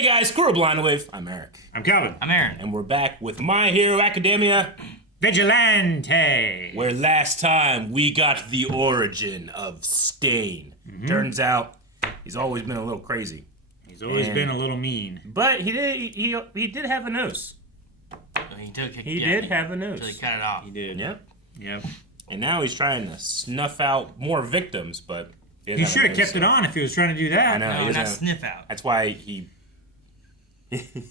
Hey guys, Squirrel Blind Wave. I'm Eric. I'm Calvin. I'm Aaron. And we're back with My Hero Academia Vigilante! Where last time we got the origin of Stain. Turns out he's always been a little crazy. He's always been a little mean. But he did have a nose. He did have a nose. So he cut it off. He did. Yep. And now he's trying to snuff out more victims, but... He should have kept it on if he was trying to do that. I know. No, not sniff out. That's why he...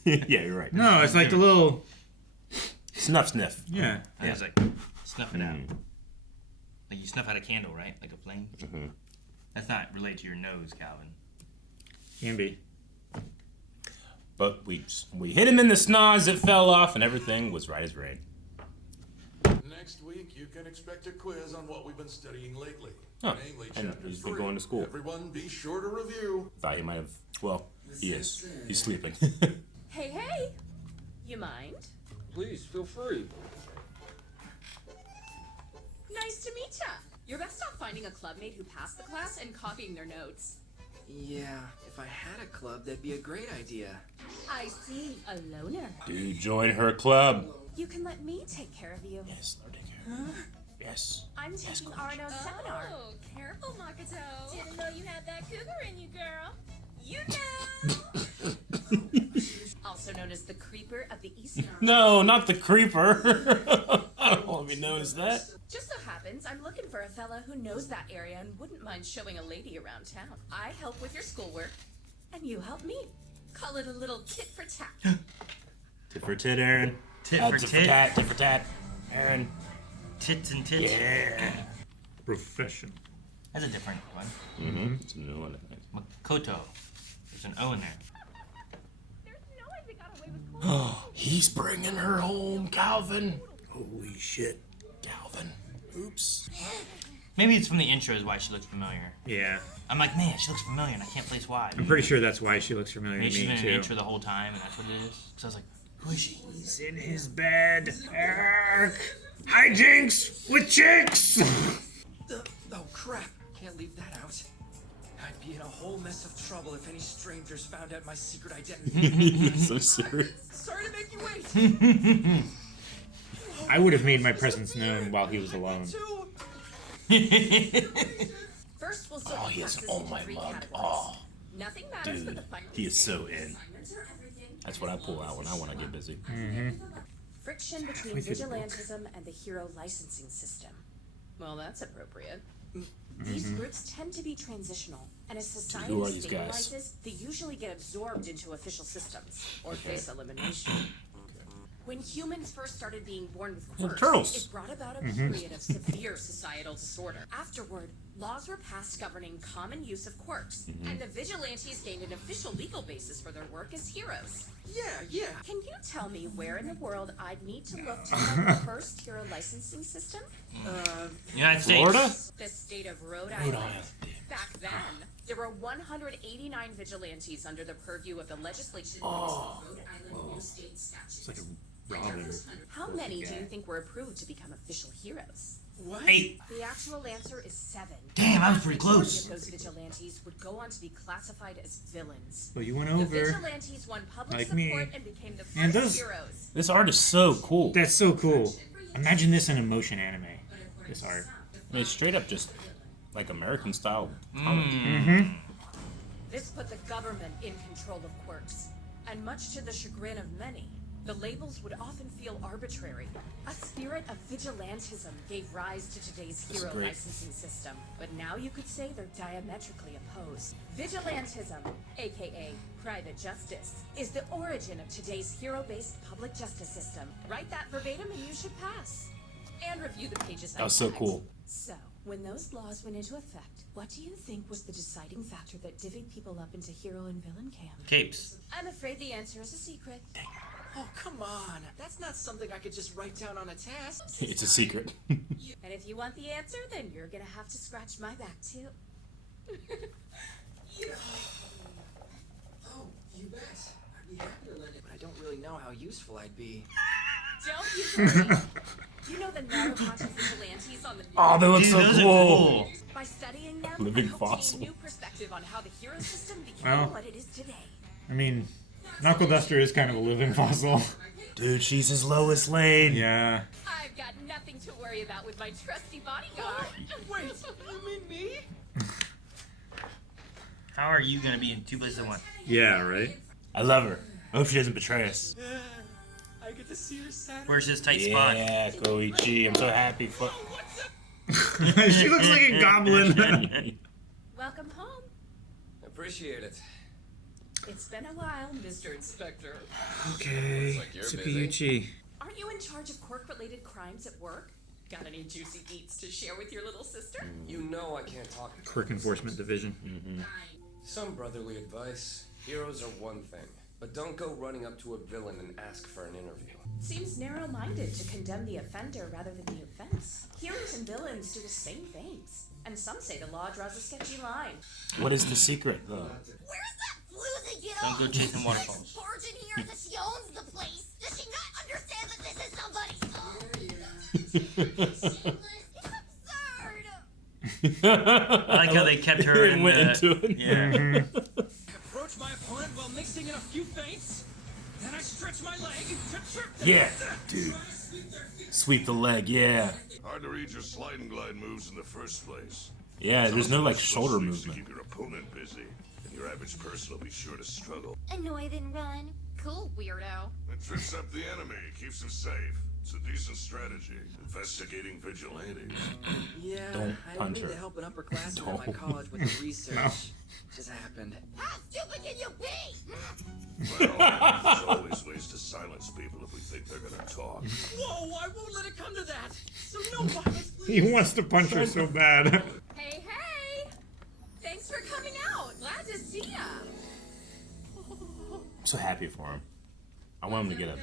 yeah, you're right. No, it's like the little... Sniff. Yeah. I was like, snuff it out. Like you snuff out a candle, right? Like a flame? Mm-hmm. That's not related to your nose, Calvin. Can be. But we hit him in the snoz, it fell off, and everything was right as rain. Next week, you can expect a quiz on what we've been studying lately. Oh, Mainly and chapter he's been 3. going to school. Everyone be sure to review. Thought he might have... Well, he is. He's sleeping. Hey, you mind? Please, feel free. Nice to meet ya. You're best off finding a clubmate who passed the class and copying their notes. Yeah, if I had a club, that'd be a great idea. I see, a loner. Do join her club. You can let me take care of you. Yes, Lord, take care of her. Yes. I'm taking Arno's seminar. Oh, careful, Makoto. Didn't know you had that cougar in you, girl. You know! Also known as the Creeper of the East. No, not the creeper. I don't want to be known as that. Just so happens, I'm looking for a fella who knows that area and wouldn't mind showing a lady around town. I help with your schoolwork, and you help me. Call it a little tit for tat. Tit for tit, Aaron. Tit for tat. Tit for tat. Aaron. Tits and tits. Yeah. Profession. That's a different one. Mm-hmm. It's a new one, I think. Makoto. There's an O in there. There's no way they got away with Oh, he's bringing her home, Calvin. Holy shit, Calvin. Oops. Maybe it's from the intro is why she looks familiar. Yeah. I'm like, man, she looks familiar and I can't place why. I'm pretty sure that's why she looks familiar Maybe to she's me, been in too. the intro the whole time and that's what it is. So I was like, who is she? He's in his bed. Eric! Hijinks with chicks! Oh, crap. Can't leave that out. I'd be in a whole mess of trouble if any strangers found out my secret identity. So serious. Sorry to make you wait. I would have made my presence known while he was alone. First, we'll sort Oh, the he has classes all into my 3 mug. categories. Oh, Nothing matters but the dude. final He is so in. assignments are everything. That's what I pull out when I want to get busy. Friction between vigilantism and the hero licensing system. Well, that's appropriate. These groups tend to be transitional, and as society Who are these guys? stabilizes, they usually get absorbed into official systems, or face elimination. When humans first started being born with quirks, turtles. it brought about a period of severe societal disorder. Afterward, laws were passed governing common use of quirks, and the vigilantes gained an official legal basis for their work as heroes. Yeah. Can you tell me where in the world I'd need to look to find the first hero licensing system? United States. Florida? The state of Rhode Hold Island. on. Back then, there were 189 vigilantes under the purview of the legislation of Rhode Island New State Statute. It's like a Robin. How many do you think were approved to become official heroes? What? 8. The actual answer is 7. Damn, I was pretty The majority close. of those vigilantes would go on to be classified as villains. Well, you went The over. vigilantes won public Like support me. and became the And first those- heroes. This art is so cool. That's so cool. Imagine this in a motion anime. This art. I mean, it's straight up just like American style comic. This put the government in control of quirks, and much to the chagrin of many, the labels would often feel arbitrary. A spirit of vigilantism gave rise to today's hero great. licensing system, but now you could say they're diametrically opposed. Vigilantism, aka private justice, is the origin of today's hero-based public justice system. Write that verbatim and you should pass. And review the pages That was so cool. So, when those laws went into effect, what do you think was the deciding factor that divvied people up into hero and villain camp? Capes. I'm afraid the answer is a secret. Oh, come on. That's not something I could just write down on a test. It's a secret. And if you want the answer, then you're gonna have to scratch my back too. Oh, you bet. I'd be happy to learn it, but I don't really know how useful I'd be. Don't you worry. Do you know the Marietta vigilantes on the Oh, they look Dude, so those are cool. cool. By studying them, Living I hope to fossil. gain new perspective on how the hero system became Well. what it is today. I mean, Knuckleduster is kind of a living fossil. Dude, she's his Lois Lane. Yeah. I've got nothing to worry about with my trusty bodyguard. Wait, you mean me? How are you gonna be in two places at once? Yeah, right? I love her. I hope she doesn't betray us. I get to see her Saturday. Where's his tight spot? Yeah, Koichi. I'm so happy for. She looks like a goblin. Welcome home. Appreciate it. It's been a while, Mr. Inspector. Okay, like you're Tsukauchi. Aren't you in charge of Quirk-related crimes at work? Got any juicy eats to share with your little sister? You know I can't talk. Quirk Enforcement Division. Some brotherly advice. Heroes are one thing, but don't go running up to a villain and ask for an interview. Seems narrow-minded to condemn the offender rather than the offense. Heroes and villains do the same things. And some say the law draws a sketchy line. What is the secret, though? Where's that floozy get Don't off? go chasing This waterfalls. barge in here that she owns the place. Does she not understand that this is somebody's home? It's absurd. I like how they kept her in Went the... into it. Yeah. Approach my opponent while mixing in a few feints. Then I stretch my leg to trip. Yeah, dude. Sweep the leg, yeah. Hard to read your slide and glide moves in the first place. Yeah, there's no, like, shoulder Moves to movement. keep your opponent busy, and your average person will be sure to struggle. Annoy then run. Cool, weirdo. It trips up the enemy, keeps him safe. It's a decent strategy. Investigating vigilantes. Yeah, Don't I punch need her. to help an upperclassman at my Don't. college with the research. Just happened. How stupid can you be? Well, there's always ways to silence people if we think they're gonna talk. Whoa, I won't let it come to that. So no violence, please. He wants to punch her so bad. Hey, hey! Thanks for coming out. Glad to see ya. I'm so happy for him. I want him to get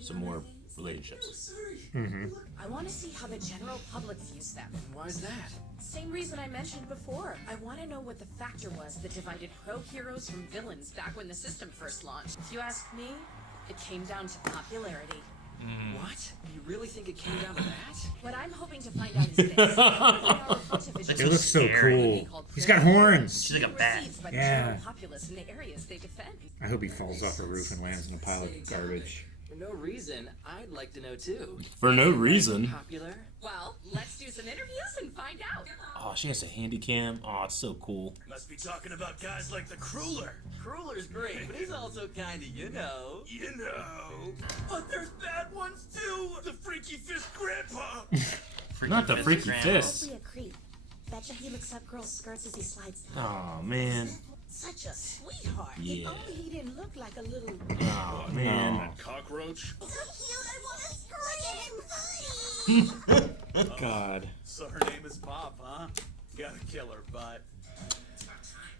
some more relationships. I want to see how the general public views them. Why's that? Same reason I mentioned before. I want to know what the factor was that divided pro-heroes from villains back when the system first launched. If you ask me, it came down to popularity. What? You really think it came down to that? What I'm hoping to find out is this. There are a bunch of It vigilantes looks so Scary. cool. He's got horns. She's like a bat. received by the Yeah. general populace in the areas they defend. I hope he falls off a roof and lands in a pile of garbage. For no reason, I'd like to know too. For no reason. Popular? Well, let's do some interviews and find out. Oh, she has a handy cam. Oh, it's so cool. Must be talking about guys like the Crueler. Crueller's great, but he's also kinda, you know. You know. But there's bad ones too. The Freaky Fist Grandpa. Not the freaky grandma. fist. Probably a creep. Betcha he looks up girls' skirts as he slides. Oh, man. Such a sweetheart. Yeah. If only he didn't look like a little. Oh, man. Cockroach? So cute, I want to scream. God. So her name is Pop, huh? Gotta kill her butt.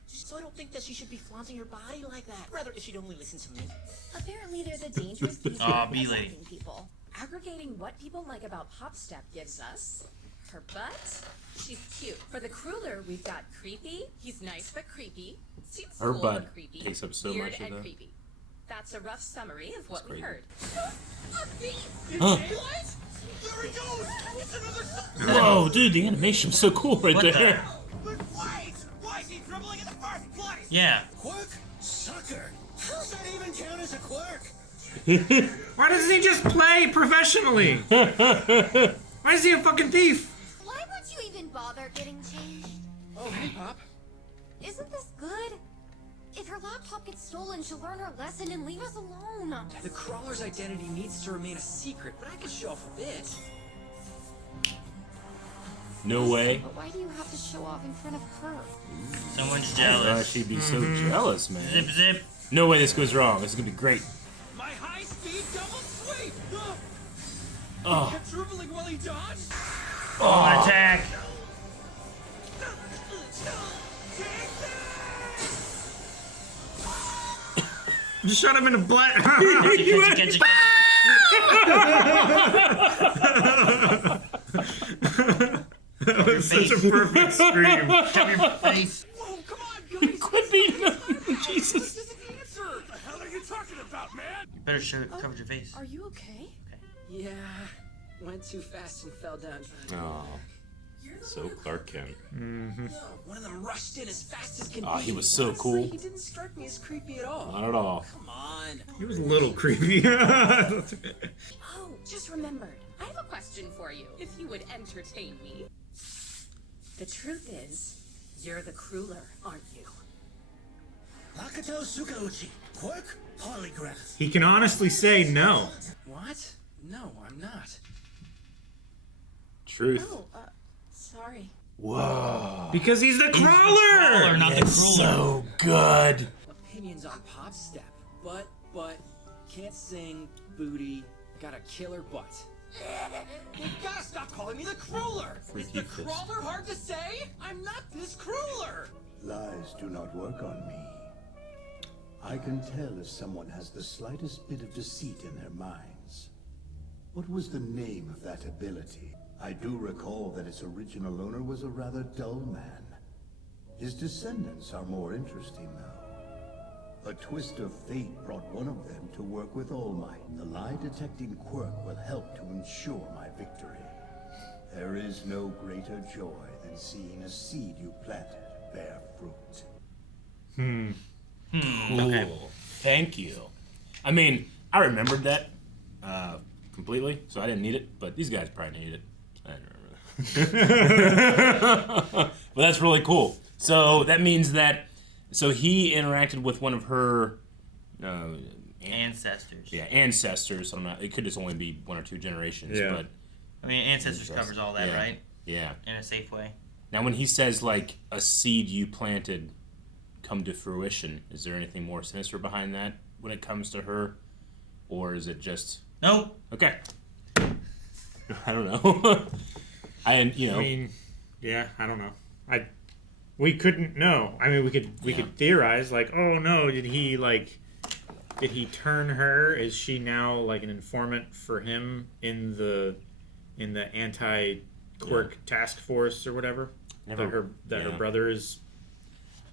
So I don't think that she should be flaunting her body like that. Rather, if she'd only listen to me. Apparently, there's a dangerous piece Aw, of B-lady. assaulting people. Aggregating what people like about Pop Step gives us her butt. She's cute. For the Crueler, we've got creepy. He's nice but creepy. Seems Her cool butt but creepy. takes up so Weird much of and that. creepy. That's a rough summary of what we crazy. heard. Huh. There he goes! It's another sucker! Whoa, dude, the animation's so cool right What there. But wait! Why is he dribbling in the first place? Yeah. Quirk? Sucker! How's that even count as a quirk? Why doesn't he just play professionally? Why is he a fucking thief? Why would you even bother getting changed? Oh, hey, Pop. Isn't this good? If her laptop gets stolen, she'll learn her lesson and leave us alone. The crawler's identity needs to remain a secret, but I can show off a bit. No way. But why do you have to show off in front of her? Someone's I thought jealous. she'd be so jealous, man. Zip, zip. No way this goes wrong. This is gonna be great. My high-speed double sweep! Oh, Kept dribbling while he dodged? Oh, attack. Just shot him in the butt. Catch it, catch it, catch That was such a perfect scream. it. Cover your face. Whoa, come on, guys! quit beating him. Jesus. This is the answer! What the hell are you talking about, man? You better show cover your face. Are you okay? Yeah, went too fast and fell down. Oh, so Clark Kent. One of them rushed in as fast as can Oh, be. he was so Honestly, cool. He didn't strike me as creepy at all. Not at all. Come on, on. He was a little creepy. Oh, just remembered. I have a question for you, if you would entertain me. The truth is, you're the Crueler, aren't you? Makoto Tsukauchi, Quirk, Polygraph. He can honestly say no. What? No, I'm not. Truth. Oh, sorry. Whoa. Because he's the Crawler, crawler! not the It's crueler. so good. Opinions on Pop Step. But, can't sing, booty, got a killer butt. You gotta stop calling me the Crueler! Is the Crawler hard to say? I'm not this Crueler! Lies do not work on me. I can tell if someone has the slightest bit of deceit in their minds. What was the name of that ability? I do recall that its original owner was a rather dull man. His descendants are more interesting, though. A twist of fate brought one of them to work with All Might. The lie-detecting Quirk will help to ensure my victory. There is no greater joy than seeing a seed you planted bear fruit. Cool. Okay. Thank you. I mean, I remembered that completely, so I didn't need it, but these guys probably needed it. I didn't remember that. But that's really cool. So that means that, so he interacted with one of her Ancestors. yeah, ancestors. I'm not, it could just only be one or two generations, Yeah. but I mean, Ancestors covers all that, yeah. right? Yeah. In a safe way. Now, when he says, like, a seed you planted come to fruition, is there anything more sinister behind that when it comes to her? Or is it just... No. Okay. I don't know. I mean, yeah, I don't know. We couldn't know. I mean, we could theorize, like, oh no, did he turn her? Is she now like an informant for him in the anti-Quirk task force or whatever? Her brother is.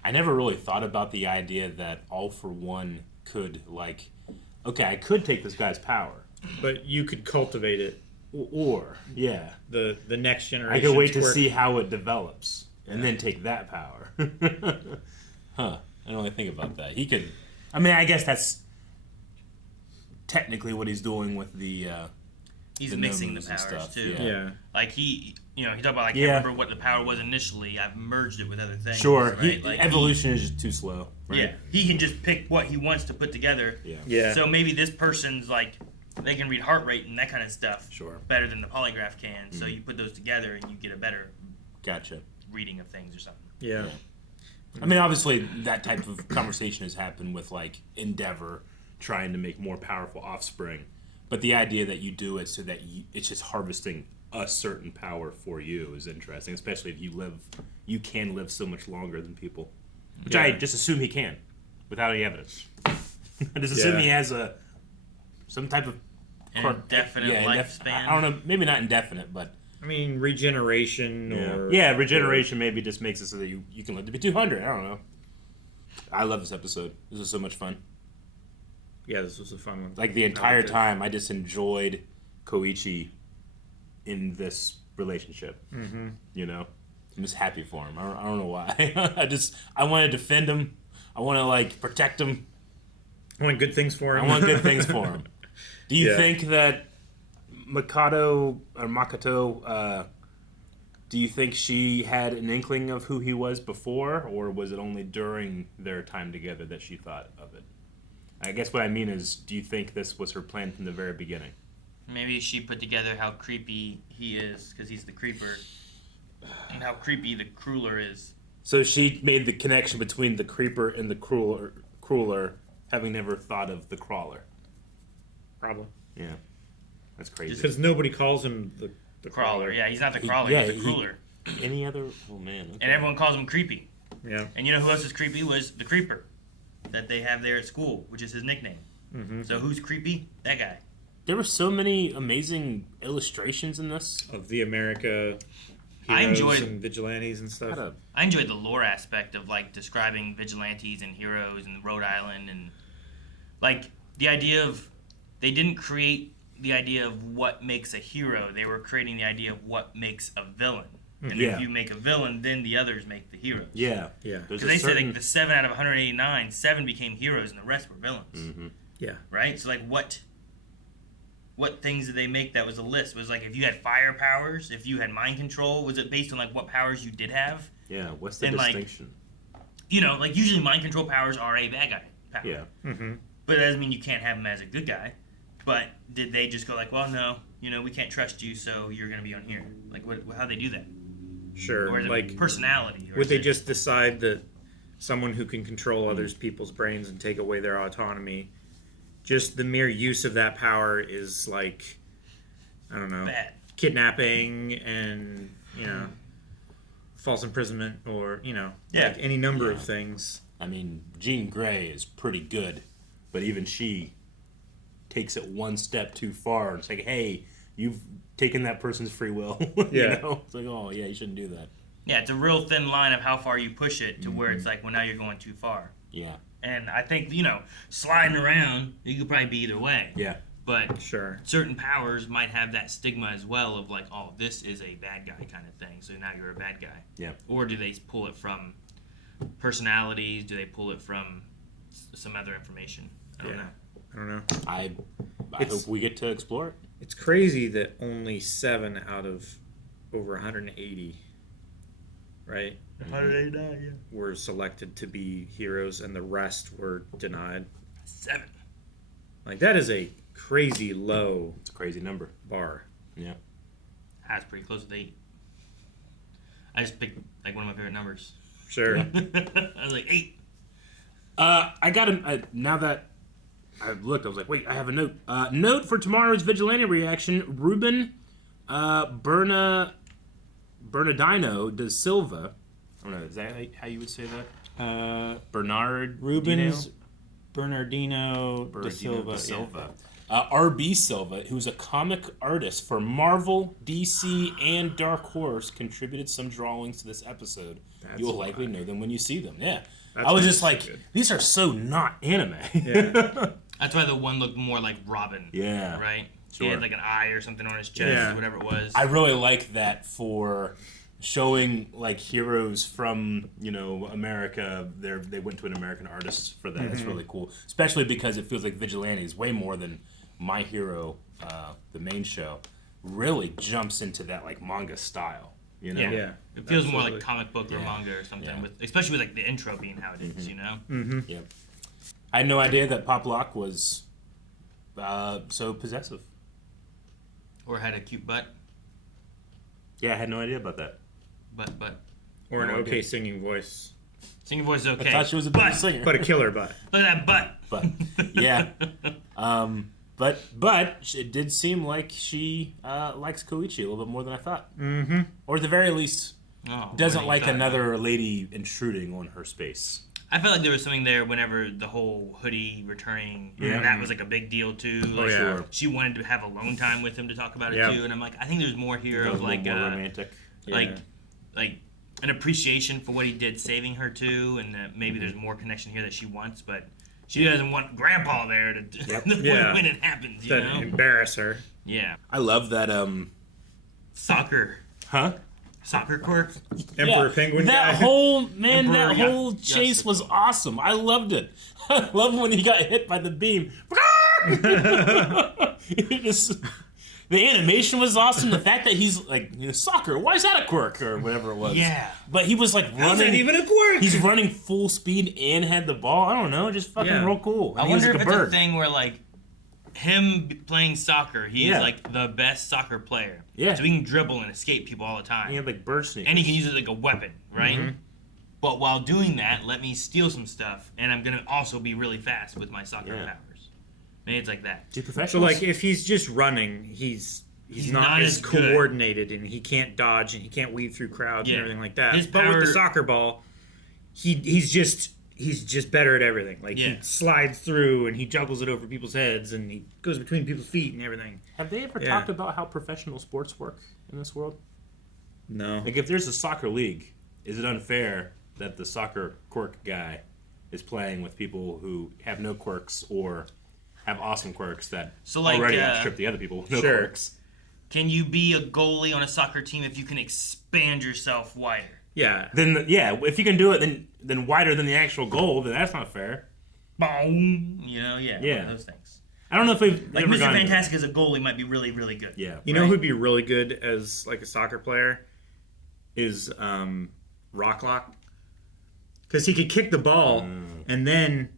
I never really thought about the idea that All for One could, like, okay, I could take this guy's power, but you could cultivate it. Or yeah, the next generation. I could wait to see how it develops and then take that power. Huh? I don't really think about that. He could. I mean, I guess that's technically what he's doing with the. He's the mixing the gnomes and powers stuff, too. Yeah. Like he talked about, I can't remember what the power was initially. I've merged it with other things. Sure, right? evolution is just too slow. Right? Yeah, he can just pick what he wants to put together. Yeah. So maybe this person's like, they can read heart rate and that kind of stuff. Sure. Better than the polygraph can. So you put those together and you get a better Gotcha. reading of things or something. Yeah. I mean, obviously, that type of conversation has happened with, like, Endeavor trying to make more powerful offspring. But the idea that you do it so that it's just harvesting a certain power for you is interesting, especially if you can live so much longer than people. Which I just assume he can, without any evidence. I just assume he has some type of... Indefinite lifespan. I don't know, maybe not indefinite, but... I mean, regeneration or... Yeah, regeneration maybe just makes it so that you can live to be 200. I don't know. I love this episode. This was so much fun. Yeah, this was a fun one. Like, the entire time, I just enjoyed Koichi in this relationship. Mm-hmm. You know? I'm just happy for him. I don't know why. I want to defend him. I want to, like, protect him. I want good things for him. I want good things for him. Do you think that Makoto, do you think she had an inkling of who he was before, or was it only during their time together that she thought of it? I guess what I mean is, do you think this was her plan from the very beginning? Maybe she put together how creepy he is, because he's the creeper, and how creepy the crueler is. So she made the connection between the creeper and the crueler, having never thought of the crawler. Probably. Yeah. That's crazy. Because nobody calls him the Crawler. Yeah, he's not the crawler, he's the crueler. Any other... Oh, man. Okay. And everyone calls him creepy. Yeah. And you know who else is creepy? Was the creeper that they have there at school, which is his nickname. Mm-hmm. So who's creepy? That guy. There were so many amazing illustrations in this. Of the America I enjoyed and vigilantes and stuff. I enjoyed the lore aspect of, like, describing vigilantes and heroes and Rhode Island, and, like, the idea of... They didn't create the idea of what makes a hero. They were creating the idea of what makes a villain. And if you make a villain, then the others make the heroes. Yeah. Yeah. Because they said, like, the 7 out of 189, 7 became heroes and the rest were villains. Mm-hmm. Yeah. Right? So, like, what things did they make that was a list? Was like, if you had fire powers, if you had mind control, was it based on, like, what powers you did have? Yeah, what's the And, like, distinction? You know, like, usually mind control powers are a bad guy power. Yeah. Mm-hmm. But that doesn't mean you can't have him as a good guy. But did they just go like, well, no, you know, we can't trust you, so you're going to be on here? Like, how'd they do that? Sure. Or is like, it personality? Or would is they it, just decide that someone who can control others people's brains and take away their autonomy, just the mere use of that power is like, I don't know, bad? kidnapping and, you know, false imprisonment or, you know, Yeah. like any number of things. I mean, Jean Grey is pretty good, but even she takes it one step too far. It's like, hey, you've taken that person's free will. Yeah. You know? It's like, oh, yeah, you shouldn't do that. Yeah, it's a real thin line of how far you push it to where it's like, well, now you're going too far. Yeah. And I think, you know, sliding around, you could probably be either way. Yeah. But Sure. certain powers might have that stigma as well of like, oh, this is a bad guy kind of thing, so now you're a bad guy. Yeah. Or do they pull it from personalities? Do they pull it from some other information? I don't know. I don't know. I It's- hope we get to explore it. It's crazy that only 7 out of over 180, right, 189, yeah. were selected to be heroes and the rest were denied. 7. Like, that is a crazy low It's a crazy number. bar. Yeah. That's pretty close to 8. I just picked like one of my favorite numbers. Sure. I was like 8. I got him. Now that I looked, I was like, wait, I have a note. Note for tomorrow's Vigilante reaction: Ruben Bernardino da Silva. I don't know. Is that how you would say that? Bernard Rubens Bernardino da Bernardino Silva. R.B. Silva, who's a comic artist for Marvel, DC, and Dark Horse, contributed some drawings to this episode. That's You will likely know them when you see them. Yeah. That's I was just really like, good. these are so not anime. Yeah. That's why the one looked more like Robin. Yeah. Right? He Sure. had like an eye or something on his chest, Yeah. whatever it was. I really like that for showing like heroes from, you know, America. They went to an American artist for that. It's really cool, especially because it feels like Vigilantes way more than My Hero, the main show, really jumps into that like manga style. You know? Yeah. Yeah. It feels more Absolutely. like comic book or manga or something, Yeah. with especially with like the intro being how it is, you know? Yep. I had no idea that Pop Lock was so possessive. Or had a cute butt. Yeah, I had no idea about that. But Or an No okay idea. singing voice. singing voice is okay. I thought she was a better singer. But a killer butt. Look at that butt. But yeah, but it did seem like she likes Koichi a little bit more than I thought, Mm-hmm. or at the very least Oh, doesn't what like you thought. another lady intruding on her space. I felt like there was something there whenever the whole hoodie returning, Yeah. that was like a big deal too. Like, yeah. Sure. she wanted to have alone time with him to talk about it Yeah. too, and I'm like, I think there's more here It was of a little like more romantic. like Yeah. like an appreciation for what he did saving her too, and that maybe there's more connection here that she wants, but she doesn't want Grandpa there to Yeah. when it happens, you To know? embarrass her. Yeah, I love that. soccer Quirk. Emperor Penguin That guy. whole man, Emperor, that yeah. whole Yes, chase it's was awesome. I loved it. I love when he got hit by the beam. It just, the animation was awesome. The fact that he's like, you know, soccer. Why is that a quirk or whatever it was? Yeah. But he was like How's that running. even a quirk? He's running full speed and had the ball. I don't know, just fucking Yeah. real cool. I And he was wonder like if a it's a bird. thing where like him playing soccer, he's Yeah. like the best soccer player. Yeah. So he can dribble and escape people all the time. He had like bird sneakers. And he can use it like a weapon, right? Mm-hmm. But while doing that, let me steal some stuff, and I'm gonna also be really fast with my soccer Yeah. powers. Maybe it's like that. Do So, professionals? like, if he's just running, he's not as good. coordinated, and he can't dodge, and he can't weave through crowds Yeah. and everything like that. His But with the power- soccer ball, he's just better at everything. Like, Yeah. he slides through, and he juggles it over people's heads, and he goes between people's feet and everything. Have they ever Yeah. talked about how professional sports work in this world? No. Like, if there's a soccer league, is it unfair that the soccer quirk guy is playing with people who have no quirks or have awesome quirks that So, like, already outstrip the other people with no Sure. quirks? Can you be a goalie on a soccer team if you can expand yourself wider? Yeah. Then, yeah, if you can do it then wider than the actual goal, then that's not fair. boom. You know, yeah. Yeah. One of those things. I don't know if we've Like ever Mr. gone to- Fantastic as a goalie might be really, really good. Yeah. You know Right. who'd be really good as like a soccer player is Rocklock, because he could kick the ball and then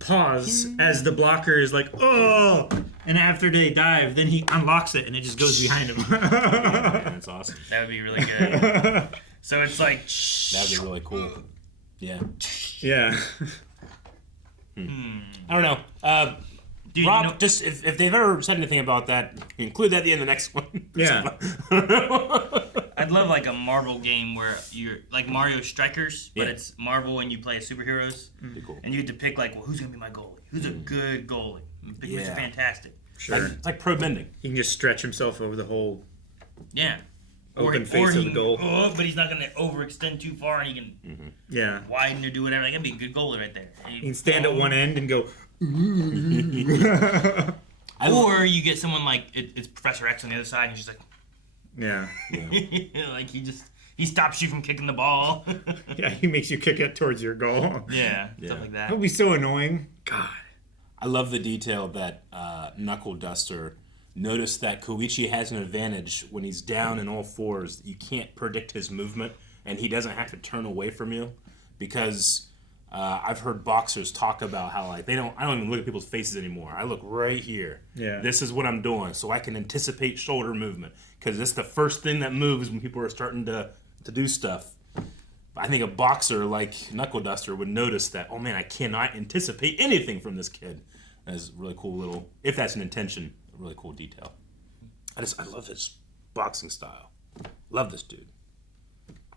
pause as the blocker is like, oh, and after they dive, then he unlocks it and it just goes behind him. Yeah, that's awesome. That would be really good. So it's like, That'd be really cool. Yeah. Yeah. I don't know. dude, Rob, you know, just if they've ever said anything about that, include that at the end of the next one. Yeah. I'd love like a Marvel game where you're like Mario Strikers, but Yeah. it's Marvel and you play as superheroes. Be cool. And you get to pick like, well, who's gonna be my goalie? Who's a good goalie? Pick Mr. Yeah. Fantastic. Sure. It's like pro bending. He can just stretch himself over the whole Yeah. open face of the goal. Oh, but he's not gonna overextend too far, and he can Yeah. widen or do whatever. Like, that'd be a good goalie right there. He can stand at one end and go. Or you get someone like it's Professor X on the other side, and he's just like, Yeah. like he stops you from kicking the ball. Yeah, he makes you kick it towards your goal. Yeah, Yeah. stuff like that. That would be so annoying. God. I love the detail that Knuckleduster noticed that Koichi has an advantage when he's down in all fours. You can't predict his movement, and he doesn't have to turn away from you, because I've heard boxers talk about how like I don't even look at people's faces anymore. I look right here. Yeah. This is what I'm doing, so I can anticipate shoulder movement, because it's the first thing that moves when people are starting to do stuff. I think a boxer like Knuckleduster would notice that, oh man, I cannot anticipate anything from this kid. That's a really cool little, if that's an intention, a really cool detail. I love his boxing style. Love this dude.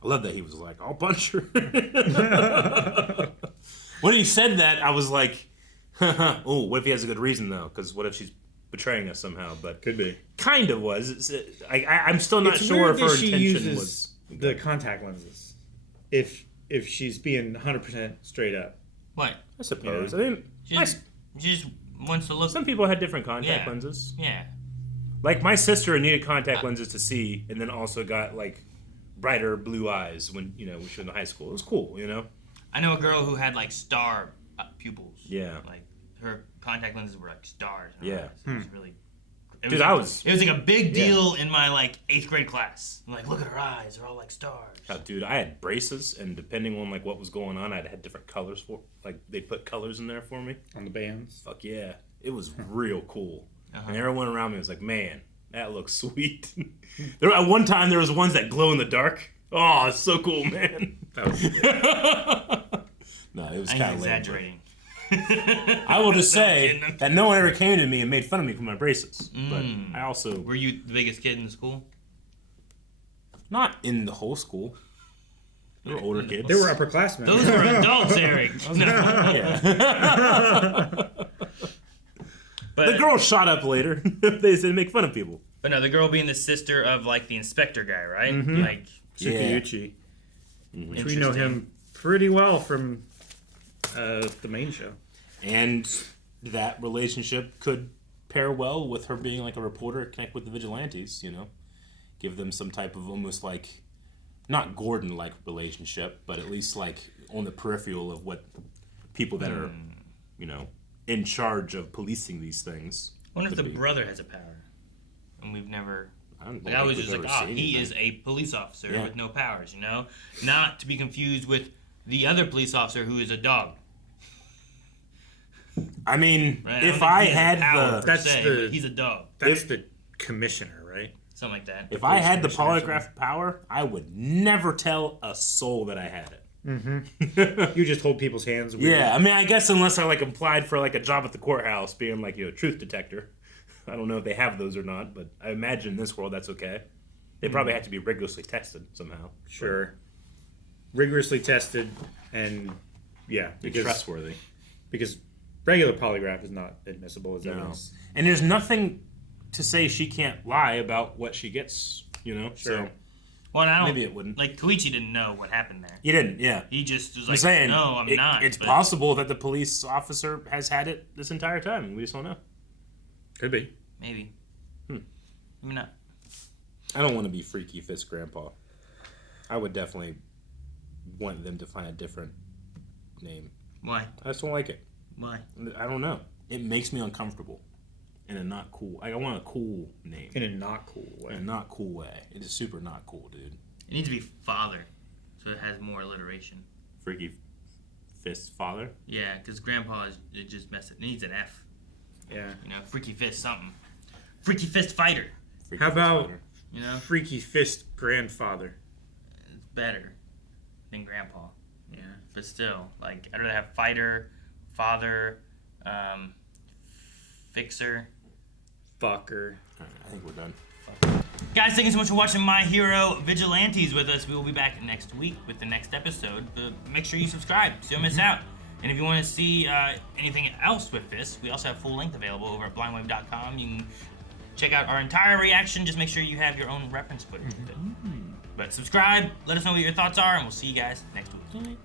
I love that he was like, I'll punch her. When he said that, I was like, oh, what if he has a good reason though? Because what if she's betraying us somehow? But Could be. kind of was. I'm still not It's sure weird if her that she intention uses was. the contact lenses. If she's being 100% straight up. What? I suppose. Yeah. I mean, She just wants to look. some people had different contact Yeah. lenses. Yeah. Like my sister needed contact lenses to see, and then also got like brighter blue eyes when she was in high school. It was cool, I know a girl who had like star pupils. Yeah. Like her contact lenses were like stars. in her Yeah. eyes. It was really. It Dude, was It was like a big deal in my like 8th grade class. I'm like, look at her eyes; they're all like stars. Dude, I had braces, and depending on like what was going on, I'd had different colors for. Like they put colors in there for me. On the bands. Fuck yeah, it was real cool. And everyone around me was like, "Man, that looks sweet." At one time, there was ones that glow in the dark. Oh, it's so cool, man. That was No, it was I'm kind of exaggerating. I will just say that no one ever came to me and made fun of me for my braces. But I also Were you the biggest kid in the school? not in the whole school. There were older kids. They were upperclassmen. Those were adults, Eric. But The girl shot up later. They said make fun of people. But no, the girl being the sister of like the inspector guy, right? Mm-hmm. Like Tsukauchi. Which we know him pretty well from the main show. And that relationship could pair well with her being like a reporter, connect with the Vigilantes, give them some type of almost like, not Gordon-like relationship, but at least like on the peripheral of what people that are, in charge of policing these things. I wonder if the could be. brother has a power, and we've never. I don't Like, know I if was we've just like, ever seen he anything. is a police officer Yeah. with no powers, Not to be confused with the other police officer who is a dog. I mean, Right? don't if think I he has had power the per That's se, the- but he's a dog, That's the commissioner, right? something like that. if I had the commissioner or polygraph power, I would never tell a soul that I had it. You just hold people's hands. Weird. Yeah, I mean, I guess unless I like applied for like a job at the courthouse, being like truth detector. I don't know if they have those or not, but I imagine in this world that's okay. They probably have to be rigorously tested somehow. Sure. Rigorously tested and Be trustworthy. because regular polygraph is not admissible as No. evidence. And there's nothing to say she can't lie about what she gets. Sure. So Well, and I don't. maybe it wouldn't. Like Koichi didn't know what happened there. You didn't, yeah. He just was I'm like, saying, "No, I'm not." It's but possible that the police officer has had it this entire time, and we just don't know. Could be. Maybe. Hmm. Maybe not. I don't want to be Freaky Fist Grandpa. I would definitely want them to find a different name. Why? I just don't like it. Why? I don't know. It makes me uncomfortable. In a not cool. Like, I want a cool name. In a not cool way. In a not cool way. It is super not cool, dude. It needs to be father, so it has more alliteration. Freaky Fist Father? Yeah, because grandpa it just messed it. It needs an F. Yeah. You know, Freaky Fist something. Freaky Fist Fighter. Freaky How Fist about Fighter. You know? Freaky Fist Grandfather? It's better than grandpa. Yeah. But still, like, I'd rather have fighter, father, fixer. Fucker. Alright, I think we're done. Guys, thank you so much for watching My Hero Vigilantes with us. We will be back next week with the next episode. But make sure you subscribe so you don't miss out. And if you want to see anything else with this, we also have full length available over at blindwave.com. You can check out our entire reaction. Just make sure you have your own reference footage with it. But subscribe, let us know what your thoughts are, and we'll see you guys next week.